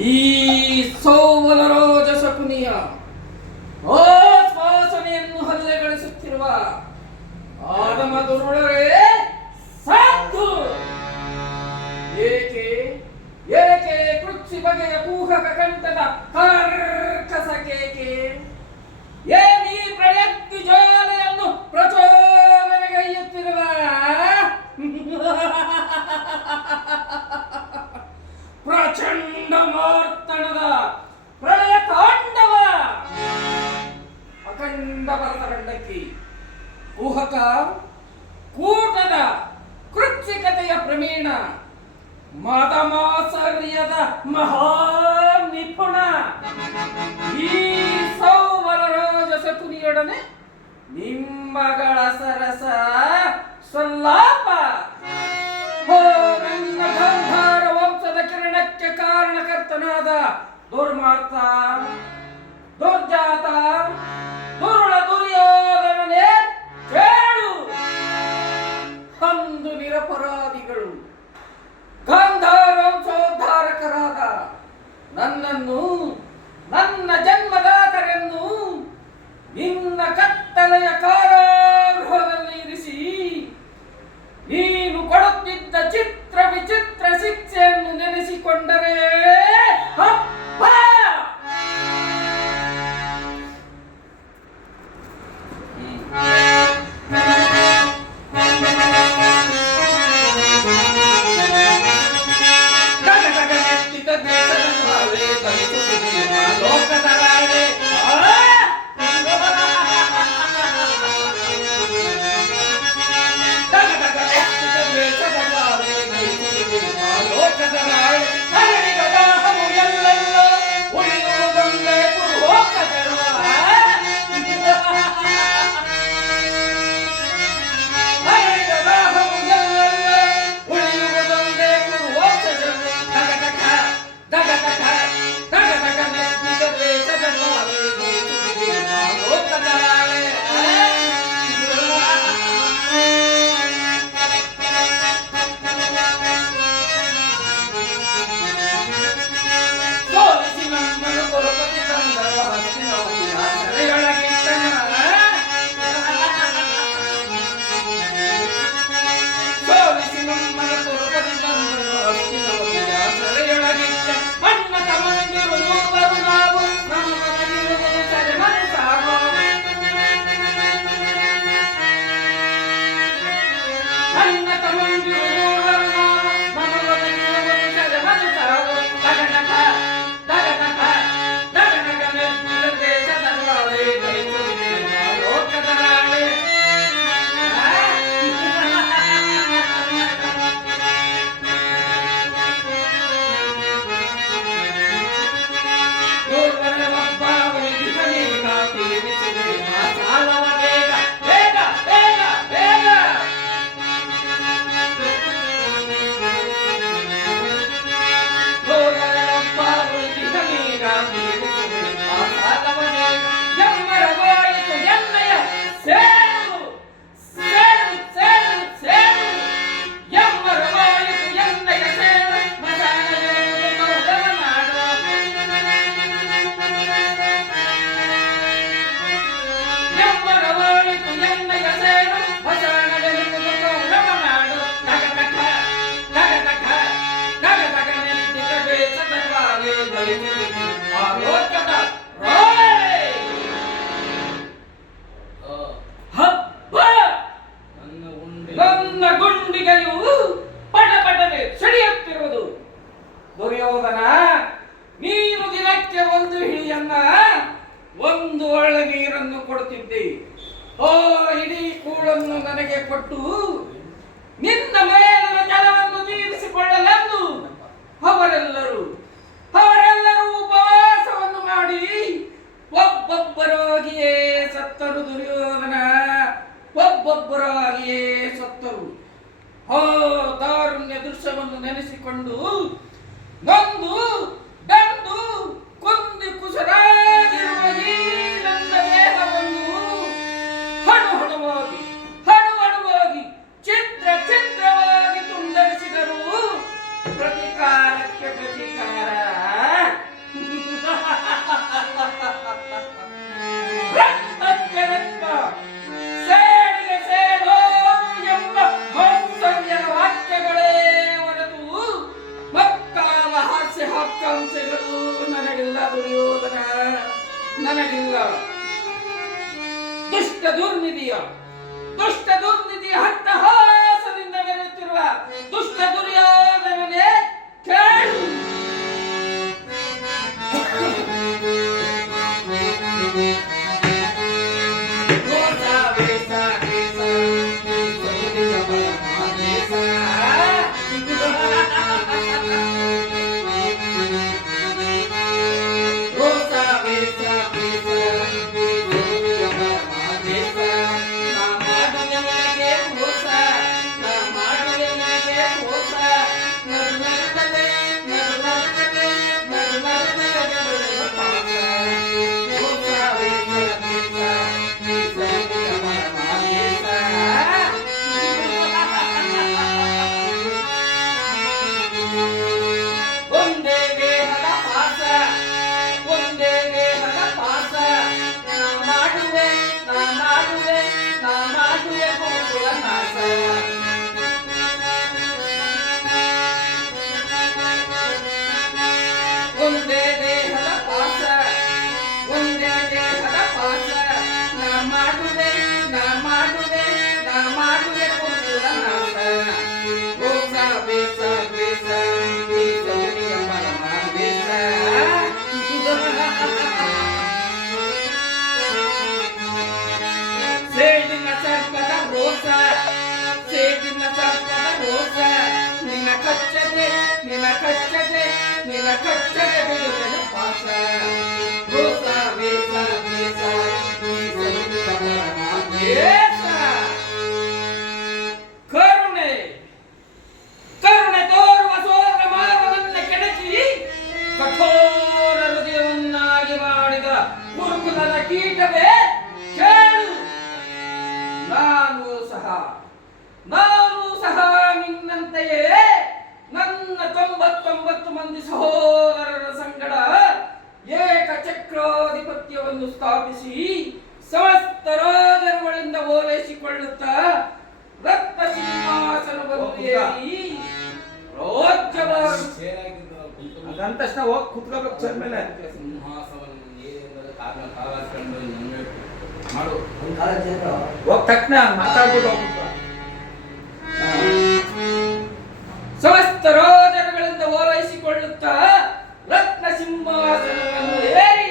ಈ ಸೌವಲರೋಜ ಶಕುನಿಯ ಆಶ್ವಾಸನೆಯನ್ನು ಹಲ್ಲೆಗಳಿಸುತ್ತಿರುವ ಆದಮ ದುರುಳರೇ ಸಾಕು. ಏಕೆ ಏಕೆ ಕೃಕ್ಷಿ ಬಗೆಯ ಕೂಹಕ ಕಂಠದ ಕರ್ಕಸ ಕೇಕೆ? ಏನೀ ಪ್ರಯತ್ನ ಜ್ವಾಲೆಯನ್ನು ಪ್ರಚೋದನೆಗೈಯುತ್ತಿರುವ ಪ್ರಚಂಡ ಮಾರ್ತಣದ ಪ್ರಳಯ ತಾಂಡವ ಅಖಂಡ ಭರತಖಂಡಕ್ಕೆ ಕುಹಕ ಕೂಟದ ಕೃಚ್ಛಿಕತೆಯ ಪ್ರವೀಣ ಮದಮಾಸರ್ಯದ ಮಹಾನಿಪುಣ ಈ ಸೌವರರಾಜ ಶಕುನಿಯೊಡನೆ ನಿಮ್ಮಗಳ ಸರಸ ಸಲ್ಲಾಪ. ಹೋ ನನ್ನ ಗಾಂಧಾರ ವಂಶದ ಕಿರಣಕ್ಕೆ ಕಾರಣಕರ್ತನಾದ ದುರ್ಮಾರ್ಥ, ದುರ್ಜಾತ, ದುರುಳ ದುರ್ಯೋಧನನೇ ಕೇಳು. ಅಂದು ನಿರಪರಾಧಿಗಳು ಗಾಂಧಾರ ವಂಶೋದ್ಧಾರಕರಾದ ನನ್ನನ್ನು, ನನ್ನ ಜನ್ಮದಾತರೆನ್ನು ನಿನ್ನ ಕತ್ತಲೆಯ ಕಾರಾಗೃಹದಲ್ಲಿ ಇರಿಸಿ ನೀನು ಕೊಡುತ್ತಿದ್ದ ಚಿತ್ರ ವಿಚಿತ್ರ ಶಿಕ್ಷೆಯನ್ನು ನೆನೆಸಿಕೊಂಡರೆ ಅಪ್ಪ ನನ್ನ ಗುಂಡಿಗೆಯು ಪಟಪಟನೆ ಸಿಡಿಯುತ್ತಿರುವುದು. ದುರ್ಯೋಧನ, ನೀನು ದಿನಕ್ಕೆ ಒಂದು ಹಿಡಿಯನ್ನ, ಒಂದು ಒಳ್ಳೆ ನೀರನ್ನು ಕೊಡುತ್ತಿದ್ದೆ. ಓ ಇಡೀ ಕೂಳನ್ನು ನನಗೆ ಕೊಟ್ಟು ನಿನ್ನ ಮೇಲಿನ ಜಲವನ್ನು ತೀರಿಸಿಕೊಳ್ಳಲೆಂದು ಅವರೆಲ್ಲರೂ ಉಪವಾಸವನ್ನು ಮಾಡಿ ಒಬ್ಬೊಬ್ಬರಾಗಿಯೇ ಸತ್ತರು. ದುರ್ಯೋಧನ, ಒಬ್ಬೊಬ್ಬರಾಗಿಯೇ ಸತ್ತರು. ಹೋ ದಾರುಣ್ಯ ದೃಶ್ಯವನ್ನು ನೆನೆಸಿಕೊಂಡು ನೊಂದು ಬೆಂದು ಕೊಂದು ಕುಸರಾಗಿರುವ ಈ ನನ್ನ ದೇಹವನ್ನು ಹಣುಹಣವಾಗಿ ಚಿತ್ರ ದುರ್ನಿಧಿಯ ಹಟ್ಟಹಾಸದಿಂದ ಮೆರೆಯುತ್ತಿರುವ ದುಷ್ಟ ದುರ್ಯೋಧನನೇ ಕೇಳು. ಕರುಣೆ ತೋರುವ ಸೋದರ ಮಾನವನನ್ನ ಕೆಣಕಿ ಕಠೋರ ಹೃದಯವನ್ನಾಗಿ ಮಾಡಿದ ಕುರುಕುಲದ ಕೀಟವೇ ಕೇಳು. ನಾನು ಸಹ ನಿನ್ನಂತೆಯೇ ನನ್ನ 99 ಮಂದಿ ಸಹೋದರರ ಸಂಗಡ ಏಕಚಕ್ರಾಧಿಪತ್ಯವನ್ನು ಸ್ಥಾಪಿಸಿ ಸಮಸ್ತ ರಾಜರುಗಳಿಂದ ಓಲೈಸಿಕೊಳ್ಳುತ್ತಾ ರಕ್ತ ಸಿಂಹಾಸನವನ್ನು ಏರಿ ಅದಂತಷ್ಟ ಹೋಗಿ ಕುತ್ಕೋಬೇಕು ಸರ್ ಮೇಲೆ ಹೋಗಿ ತಕ್ಷಣ ಮಾತಾಡ್ಬಿಟ್ಟು ಹೋಗ್ಬಿಟ್ಟು ಸಮಸ್ತ ರಾಜರುಗಳಿಂದ ಓಲೈಸಿಕೊಳ್ಳುತ್ತಾ ರತ್ನ ಸಿಂಹಾಸನವನ್ನು ಏರಿ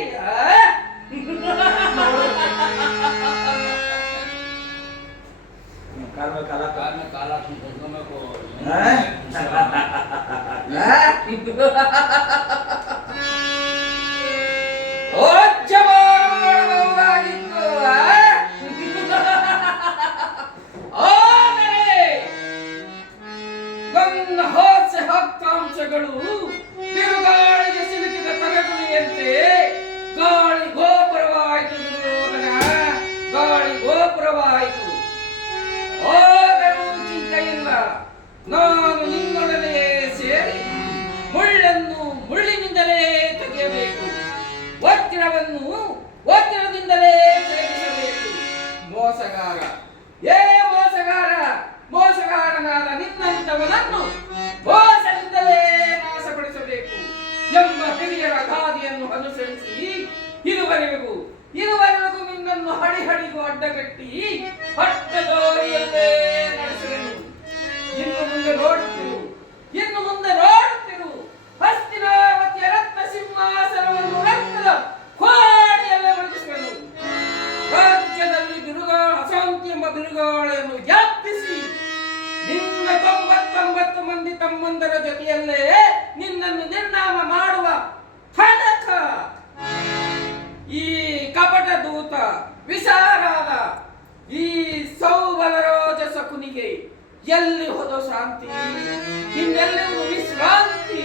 ನನ್ನ ಹಾಸ್ಯ ಹಕ್ಕಾಂಶಗಳು ಬಿರುಗಾಳಿಗೆ ಸಿಲುಕಿದ ತರಗುಳಿಯಂತೆ ಗಾಳಿ ಗೋಪುರವಾಯಿತು. ಗಾಳಿ ಗೋಪುರವಾಯಿತು. ಆದರೂ ಚಿಂತೆಯಿಲ್ಲ, ನಾನು ನಿನ್ನೊಡನೆಯೇ ಸೇರಿ ಮುಳ್ಳನ್ನು ಮುಳ್ಳಿನಿಂದಲೇ ತೆಗೆಯಬೇಕು, ವಜ್ರವನ್ನು ವಜ್ರದಿಂದಲೇ ತೆಗೆಸಬೇಕು. ಮೋಸಗಾರ, ಮೋಸಗಾರನಾದ ನಿನ್ನಂತವನನ್ನು ಮೋಸದಿಂದಲೇ ನಾಶಪಡಿಸಬೇಕು ಎಂಬ ಹಿರಿಯರ ಗಾದೆಯನ್ನು ಅನುಸರಿಸಿ ಇದುವರೆಗೂ ನಿನ್ನನ್ನು ಹಡಿಗೂ ಅಡ್ಡಗಟ್ಟಿ ಹಟ್ಟದೋರಿಯಲ್ಲೇ ನಡೆಸುವೆನು. ಇನ್ನು ಮುಂದೆ ನೋಡುತ್ತಿರು ಹಸ್ತಿನಾವತಿಯ ರತ್ನ ಸಿಂಹಾಸನವನ್ನು ರಕ್ತದ ಕೋಡಿಯಲ್ಲೇ ಮುಳುಗಿಸುವೆನು. ರಾಜ್ಯದಲ್ಲಿ ಅಶಾಂತಿ ಎಂಬ ಬಿರುಗಾಳಿಯನ್ನು ವ್ಯಾಪಿಸಿ ನಿನ್ನ 99 ಮಂದಿ ತಮ್ಮಂದರ ಜೊತೆಯಲ್ಲೇ ನಿನ್ನನ್ನು ನಿರ್ನಾಮ ಮಾಡುವ ತನಕ ಈ ಕಪಟ ದೂತ ವಿಚಾರಾದ ಈ ಸೌಬಲರಾಜ ಶಕುನಿಗೆ ಎಲ್ಲಿ ಹೋದೋ ಶಾಂತಿ, ಇನ್ನೆಲ್ಲವೂ ವಿಶ್ರಾಂತಿ.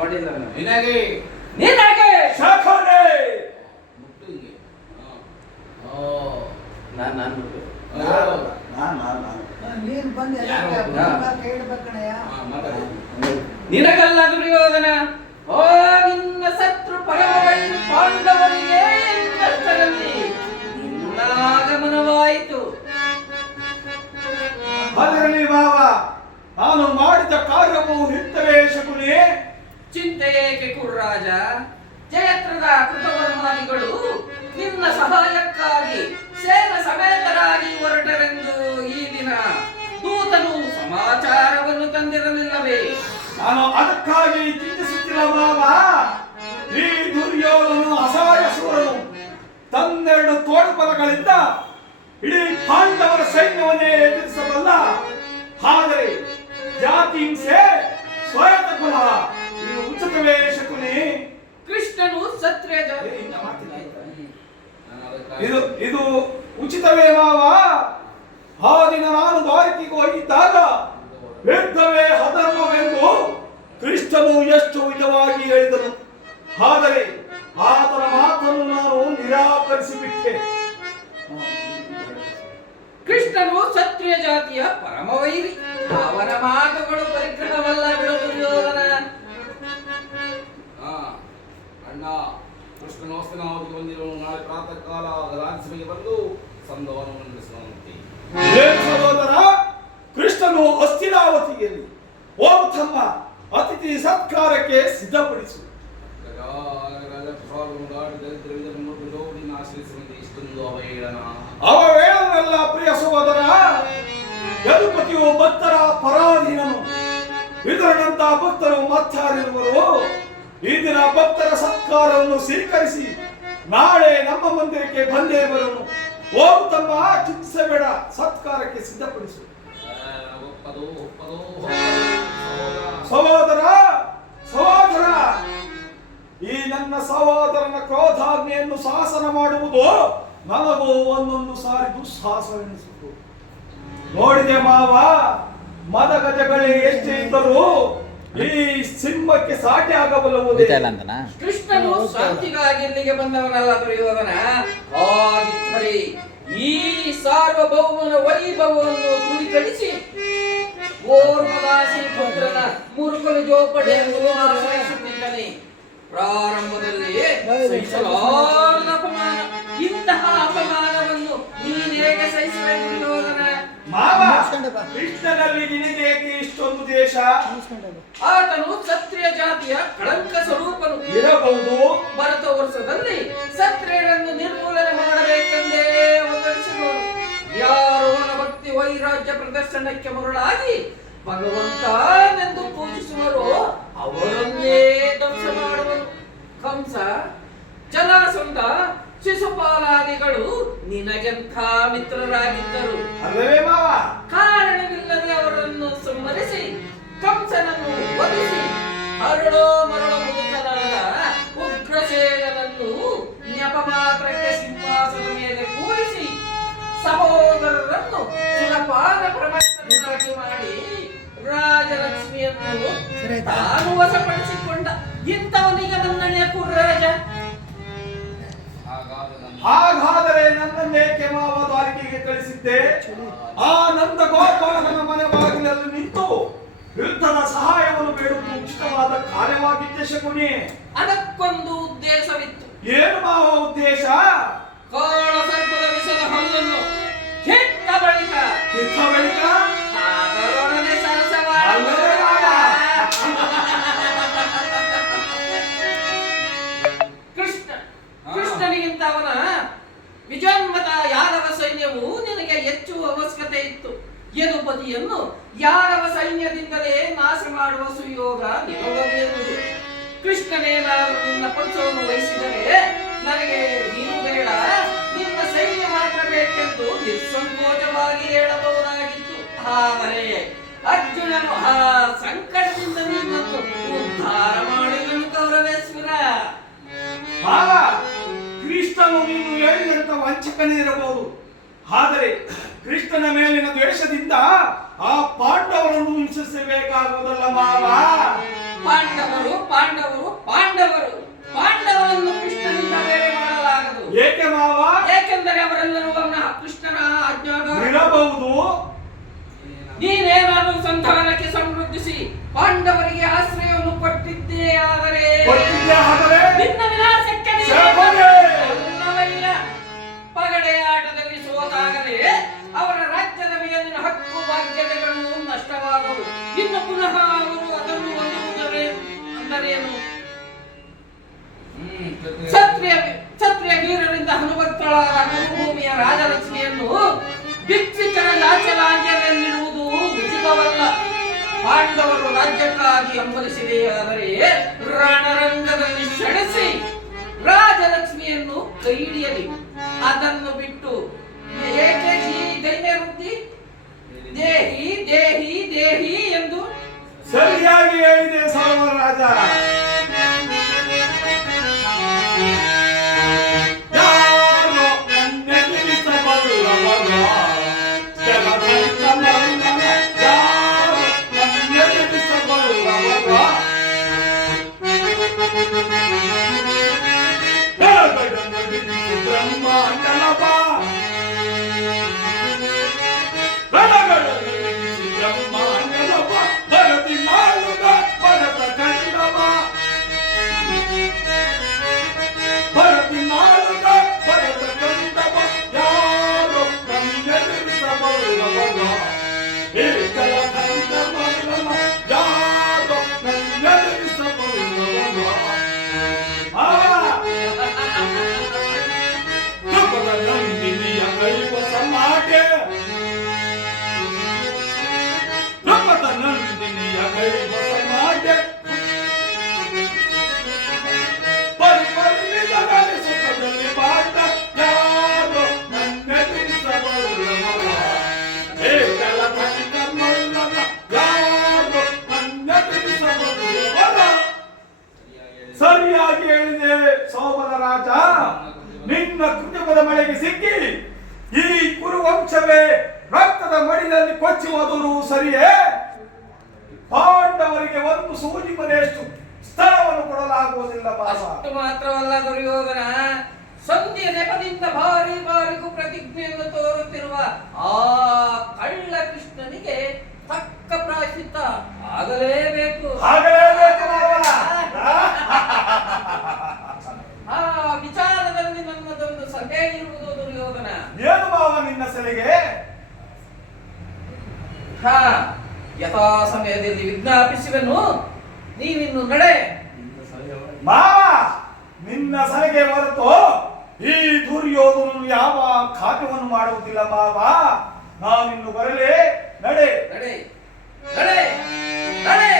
ನೋಡಿಲ್ಲ ನಾನು. ನಿನಗೆ ನಿನಗೆ ಶಾಖನೆ ಮುಟ್ಟು ಹಿಂಗೆ. ನಾನು ನೀನ್ ಬಂದು ಯಾರು? ಕೇಳ್ಬೇಕಣಯ್ಯ. ಮಾತಾಡಿ. ನಿನಗಲ್ಲ ದುರ್ಯೋಧನ, ಓ ನಿನ್ನ ಶತ್ರು ಪರಮವೈರಿ ಪಾಂಡವರಿಗೆ ಕಷ್ಟದಲ್ಲಿ ನಿನ್ನ ಆಗಮನವಾಯಿತು. ಅದರಲ್ಲಿ ಭಾವ ನಾನು ಮಾಡಿದ ಕಾರ್ಯವು ಹಿತವೇ ಶಕುನಿ. ಚಿಂತೆ ಏಕೆ ಕುರ್ರಾಜ? ಜಯತ್ರದ ಕೃತವರ್ಮಾದಿಗಳು ನಿನ್ನ ಸಹಾಯಕ್ಕಾಗಿ ಸೇನ ಸಮೇತರಾಗಿ ಹೊರಟರೆಂದು ಈ ದಿನ ದೂತನು ಸಮಾಚಾರವನ್ನು ತಂದಿರಲಿಲ್ಲವೇ? ನಾನು ಅದಕ್ಕಾಗಿ ಚಿಂತಿಸುತ್ತಿಲ್ಲ ಭಾವ. ಈ ದುರ್ಯೋಧನು ಅಸಹಾಯ ಸೂರನು ತನ್ನೆರಡು ತೋಳುಬಲಗಳಿಂದ ಇಡೀ ಪಾಂಡವರ ಸೈನ್ಯವನ್ನೇ ಎದುರಿಸಬಲ್ಲ. ಆದರೆ ಜಾತಿ ಹಿಂಸೆ ಸ್ವಯಂ ಕುಲ ಇದು ಉಚಿತವೇ ಶಕುನಿ. ಕೃಷ್ಣನು ಕ್ಷತ್ರಿಯ ಜಾತಿ. ನಾನು ಅದಕ್ಕಾಗಿ ಇದು ಇದು ಉಚಿತವೇ ಭಾವ. ಆ ದಿನ ನಾನು ದ್ವಾರಕೆಗೆ ಹೋಗಿದ್ದಾಗ ಯುದ್ಧವೇ ಅಧರ್ಮವೆಂದು ಕೃಷ್ಣನು ಎಷ್ಟು ವಿಧವಾಗಿ ಹೇಳಿದನು. ಆದರೆ ಆತನ ಮಾತನ್ನು ನಾನು ನಿರಾಕರಿಸಿಬಿಟ್ಟೆ. ಕೃಷ್ಣನು ಕ್ಷತ್ರಿಯ ಜಾತಿಯ ಪರಮವೈರಿ. ಅವನ ಮಾತುಗಳು ಪರಿಗ್ರಹವಲ್ಲ ಬಿಡು ದುರ್ಯೋಧನ. ಅಣ್ಣ ಕೃಷ್ಣನ ಹಸ್ತಿನಾವತಿಗೆ ಬಂದಿರುವನು. ನಾಳೆ ಪ್ರಾತಃ ಕಾಲ ರಾಜ್ಯಸಭೆಗೆ ಬಂದು ಸಂಘವನ್ನು ನಡೆಸುವಂತೆ. ಏನ್ ಸಹೋದರ, ಕೃಷ್ಣನು ಹಸ್ತಿನಾವತಿಯಲ್ಲಿ ಹೋಗು ತಮ್ಮ ಅತಿಥಿ ಸತ್ಕಾರಕ್ಕೆ ಸಿದ್ಧಪಡಿಸು. ಆಶ್ರಯಿಸುವಂತೆ ಇಷ್ಟೊಂದು ಅವಹೇಳನ. ಅವೇಳನೆಲ್ಲ ಪ್ರಿಯ ಸಹೋದರ, ಯದುಪತಿಯು ಭಕ್ತರ ಪರಾಧೀನನು. ಇದರಂತ ಭಕ್ತರು ಮತ್ತಾರಿರುವರು. ಈ ದಿನ ಭಕ್ತರ ಸತ್ಕಾರವನ್ನು ಸ್ವೀಕರಿಸಿ ನಾಳೆ ನಮ್ಮ ಮಂದಿರಕ್ಕೆ ಬಂದೇ ಬರುವನು. ಹೋಗು ತಮ್ಮ, ಚಿಂತಿಸಬೇಡ, ಸತ್ಕಾರಕ್ಕೆ ಸಿದ್ಧಪಡಿಸು. ಒಪ್ಪದು ಒಪ್ಪದು ಸಹೋದರ ಸಹೋದರ, ಈ ನನ್ನ ಸಹೋದರನ ಕ್ರೋಧಾಜ್ಞೆಯನ್ನು ಶಾಸನ ಮಾಡುವುದು ನನಗೂ ಒಂದೊಂದು ಸಾರಿ ದುಸ್ಸಾಹಸವೆನಿಸಿತು. ನೋಡಿದೆ ಮಾವ, ಮದಗಜಗಳೇ ಎಷ್ಟೇ ಇದ್ದರೂ ಈ ಸಿಂಹಕ್ಕೆ ಸಾಟಿ ಆಗಬಲ್ಲವುದೇ. ಕೃಷ್ಣನು ಶಾಂತಿಗಾಗಿ ಇಲ್ಲಿಗೆ ಬಂದವನಲ್ಲ ದುರ್ಯೋಧನ. ಹಾಗಿದ್ದರೆ ಈ ಸಾರ್ವಭೌಮನ ವೈಭವವನ್ನು ತುಳಿಕಡಿಸಿ ಓರ್ಮದಾಸಿ ಪುತ್ರನ ಮುರುಕಲು ಜೋಪಡೆಯನ್ನು ಆಶ್ರಯಿಸುತ್ತಿದ್ದಾನೆ. ಪ್ರಾರಂಭದಲ್ಲಿ ಸಹಿಸಲಾರದ ಅಪಮಾನ. ಇಂತಹ ಅಪಮಾನವನ್ನು ನೀನೇಗೆ ಸಹಿಸುವೆ ದುರ್ಯೋಧನ? ಮಾವ, ಕೃಷ್ಣನಲ್ಲಿ ನಿನಗೇಕೆ ಇಷ್ಟೊಂದು ದೇಶ? ಆತನು ಕ್ಷತ್ರಿಯ ಜಾತಿಯ ಕಳಂಕ ಸ್ವರೂಪನು. ಇರಬಹುದು. ಭರತ ವರ್ಷದಲ್ಲಿ ಕ್ಷತ್ರಿಯರನ್ನು ನಿರ್ಮೂಲನೆ ಮಾಡಬೇಕೆಂದೇ ಒತ್ತರಿಸಿದವರು. ಯಾರೋ ಭಕ್ತಿ ವೈರಾಜ್ಯ ಪ್ರದರ್ಶನಕ್ಕೆ ಮರುಳಾಗಿ ಭಗವಂತನೆಂದು ಪೂಜಿಸುವರು, ಅವರನ್ನೇ ಧ್ವಂಸ ಮಾಡುವರು. ಕಂಸ, ಜಲಾಸಂಧ, ಶಿಶುಪಾಲಾದಿಗಳು ನಿನಗೆಂಥ ಮಿತ್ರರಾಗಿದ್ದರು. ಅಲ್ಲವೇ ಮಾವ? ಕಾರಣವಿಲ್ಲದೆ ಅವರನ್ನು ಸಂಹರಿಸಿ ಕಂಸನನ್ನು ವಧಿಸಿ ಹರಳೋ ಮರಳ ಮುದುಕನಾದ ಉಗ್ರಸೇನನನ್ನು ನೆಪ ಮಾತ್ರಕ್ಕೆ ಸಿಂಹಾಸನದ ಮೇಲೆ ಕೂರಿಸಿ ಸಹೋದರರನ್ನು ಸುಲಪಾನ ಪ್ರಮತ್ತನಾಗಿ ಮಾಡಿ ರಾಜಲಕ್ಷ್ಮಿಯನ್ನು ತಾನು ವಶಪಡಿಸಿಕೊಂಡ ಇಂಥವನಿಗೆ ಮನ್ನಣೆಯ ಕುರ್ರಾಜ. ಹಾಗಾದರೆ ನನ್ನನ್ನೇಕೆ ಮಾವ ದ್ವಾರಕೆಗೆ ಕಳಿಸಿದ್ದೆ? ಆ ನಂದ ಗೋಪಾಲನ ಮನೆ ಬಾಗಿಲಲ್ಲಿ ನಿಂತು ಯುದ್ಧದ ಸಹಾಯವನ್ನು ಬೇಡುವುದು ಉಚಿತವಾದ ಕಾರ್ಯವಾಗಿದ್ದೆ ಶಕುನಿ. ಅದಕ್ಕೊಂದು ಉದ್ದೇಶವಿತ್ತು. ಏನು ಮಾವ ಉದ್ದೇಶ? ಕಾಳ ಸರ್ಪದ ವಿಷದ ಹಲ್ಲನ್ನು ಕೆಟ್ಟ ಬಳಿಕ ಕಿತ್ತ ಬಳಿಕ ಅದರೊಡನೆ ಅಲ್ಲವೇ ಮಾವ? ಕೃಷ್ಣನಿಗಿಂತ ಅವನ ವಿಜನ್ಮತ ಯಾದವ ಸೈನ್ಯವು ನಿನಗೆ ಹೆಚ್ಚು ಅವಶ್ಯಕತೆ ಇತ್ತು. ಯದುಪತಿಯನ್ನು ಯಾದವ ಸೈನ್ಯದಿಂದಲೇ ನಾಶ ಮಾಡುವ ಸುಯೋಗ ನಿನಗಲಿರುವುದು. ಕೃಷ್ಣನೇನಾದರೂ ನಿನ್ನ ಪಕ್ಷವನ್ನು ವಹಿಸಿದರೆ ನನಗೆ ನೀನು ಬೇಡ, ನಿನ್ನ ಸೈನ್ಯ ಮಾತ್ರ ಬೇಕೆಂದು ನಿಸ್ಸಂಕೋಚವಾಗಿ ಹೇಳಬಹುದಾಗಿತ್ತು. ಆದರೆ ಅರ್ಜುನನು ಆ ಸಂಕಟದಿಂದ ನಿನ್ನನ್ನು ಉದ್ಧಾರ ಮಾಡಿದನು ಗೌರವೇಶ್ವರ. ಮಾವ, ಕೃಷ್ಣನು ನೀನು ಹೇಳಿದಂತ ವಂಚಕನಿರಬಹುದು. ಆದರೆ ಕೃಷ್ಣನ ಮೇಲಿನ ದ್ವೇಷದಿಂದ ಆ ಪಾಂಡವರನ್ನು ಹಿಂಸಿಸಬೇಕಾಗುವುದಲ್ಲ ಮಾವ. ಪಾಂಡವರು ಪಾಂಡವರು ಪಾಂಡವರು ಪಾಂಡವರನ್ನು ಕೃಷ್ಣನಿಂದ ಬೇರೆ ಮಾಡಲಾಗದು. ಏಕೆ ಮಾವ? ಏಕೆಂದರೆ ಅವರೆಲ್ಲರೂ ಕೃಷ್ಣನ ಆಜ್ಞಾಗ ಇರಬಹುದು. ನೀನೇನಾದರೂ ಸಂಧಾನಕ್ಕೆ ಸಮೃದ್ಧಿಸಿ ಪಾಂಡವರಿಗೆ ಆಶ್ರಯವನ್ನು ಕೊಟ್ಟಿದ್ದೇ ಆದರೆ ನಿನ್ನ ವಿನಾಶಕ್ಕೆ ಅಲ್ಲವಲ್ಲ. ಪಗಡೆಯ ಆಟದಲ್ಲಿ ಸೋತಾಗಲೇ ಅವರ ರಾಜ್ಯದ ಮೇಲಿನ ಹಕ್ಕು ಭಾಗ್ಯತೆಗಳು ನಷ್ಟವಾದವು. ಇನ್ನು ಪುನಃ ಅವರು ಅದನ್ನು ಹೊಂದುವುದರೆ ಅಂದರೇನು? ಕ್ಷತ್ರಿಯ ವೀರರಿಂದ ಹನುಮಕ್ಕಳಾದ ಮರುಭೂಮಿಯ ರಾಜಲಕ್ಷ್ಮಿಯನ್ನು ಭಿಕ್ಷುಕರ ಲಾಂಛನಾಂಜನೆಯಲ್ಲಿಡುವುದು ಉಚಿತವಲ್ಲ. ಪಾಂಡವರು ರಾಜ್ಯಕ್ಕಾಗಿ ಹಂಬಲಿಸಿದೆಯಾದರೆ ರಣರಂಗದಲ್ಲಿ ಸೆಣಸಿ ರಾಜಲಕ್ಷ್ಮಿಯನ್ನು ಕೈ ಹಿಡಿಯಲಿ. ಅದನ್ನು ಬಿಟ್ಟು ಏಕೆ ಈ ದೈನ್ಯ ವೃತ್ತಿ? ದೇಹಿ ದೇಹಿ ದೇಹಿ ಎಂದು ಸರಿಯಾಗಿ ಹೇಳಿದೆ ಸೋಮರಾಜ. ಸರಿಯಾಗಿ ಹೇಳಿದೆ ಸೋಮರಾಜ. ನಿನ್ನ ಕೃತಕದ ಮಳೆಗೆ ಸಿಕ್ಕಿ ಈ ಕುರುವಂಶವೇ ರಕ್ತದ ಮಡಿದಲ್ಲಿ ಕೊಚ್ಚಿ ಹೋದರು ಸರಿಯೇ? ಪಾಂಡವರಿಗೆ ಒಂದು ಸೂಜಿ ಮನೆಯಷ್ಟು ಸ್ಥಳವನ್ನು ಕೊಡಲಾಗುವುದಿಲ್ಲ. ಅಷ್ಟು ಮಾತ್ರವಲ್ಲ ದುರ್ಯೋಧನ, ಸಂಧಿಯ ನೆಪದಿಂದ ಭಾರಿ ಬಾರಿಗೂ ಪ್ರತಿಜ್ಞೆಯನ್ನು ತೋರುತ್ತಿರುವ ಆ ಕಳ್ಳ ಕೃಷ್ಣನಿಗೆ ತಕ್ಕ ಪ್ರಾಯಶ್ಚಿತ್ತ ಆಗಲೇಬೇಕು. ಆ ವಿಚಾರದಲ್ಲಿ ನನ್ನದೊಂದು ಸಲಹೆ ಇರುವುದು ದುರ್ಯೋಧನ. ಏನು ಮಾವ ನಿನ್ನ ಸಲಹೆ? ಯಥಾ ಸಮಯದಲ್ಲಿ ವಿಜ್ಞಾಪಿಸುವೆನು, ನೀವಿನ್ನು ನಡೆ. ಮಾವ ನಿನ್ನ ಸಲಹೆ ಹೊರತು ಈ ದುರ್ಯೋಧನನು ಯಾವ ಕಾರ್ಯವನ್ನು ಮಾಡುವುದಿಲ್ಲ ಮಾವ. ನಾವಿನ್ನು ಬರಲೇ. ನಡೆ ನಡೆ ನಡೆ ನಡೆ.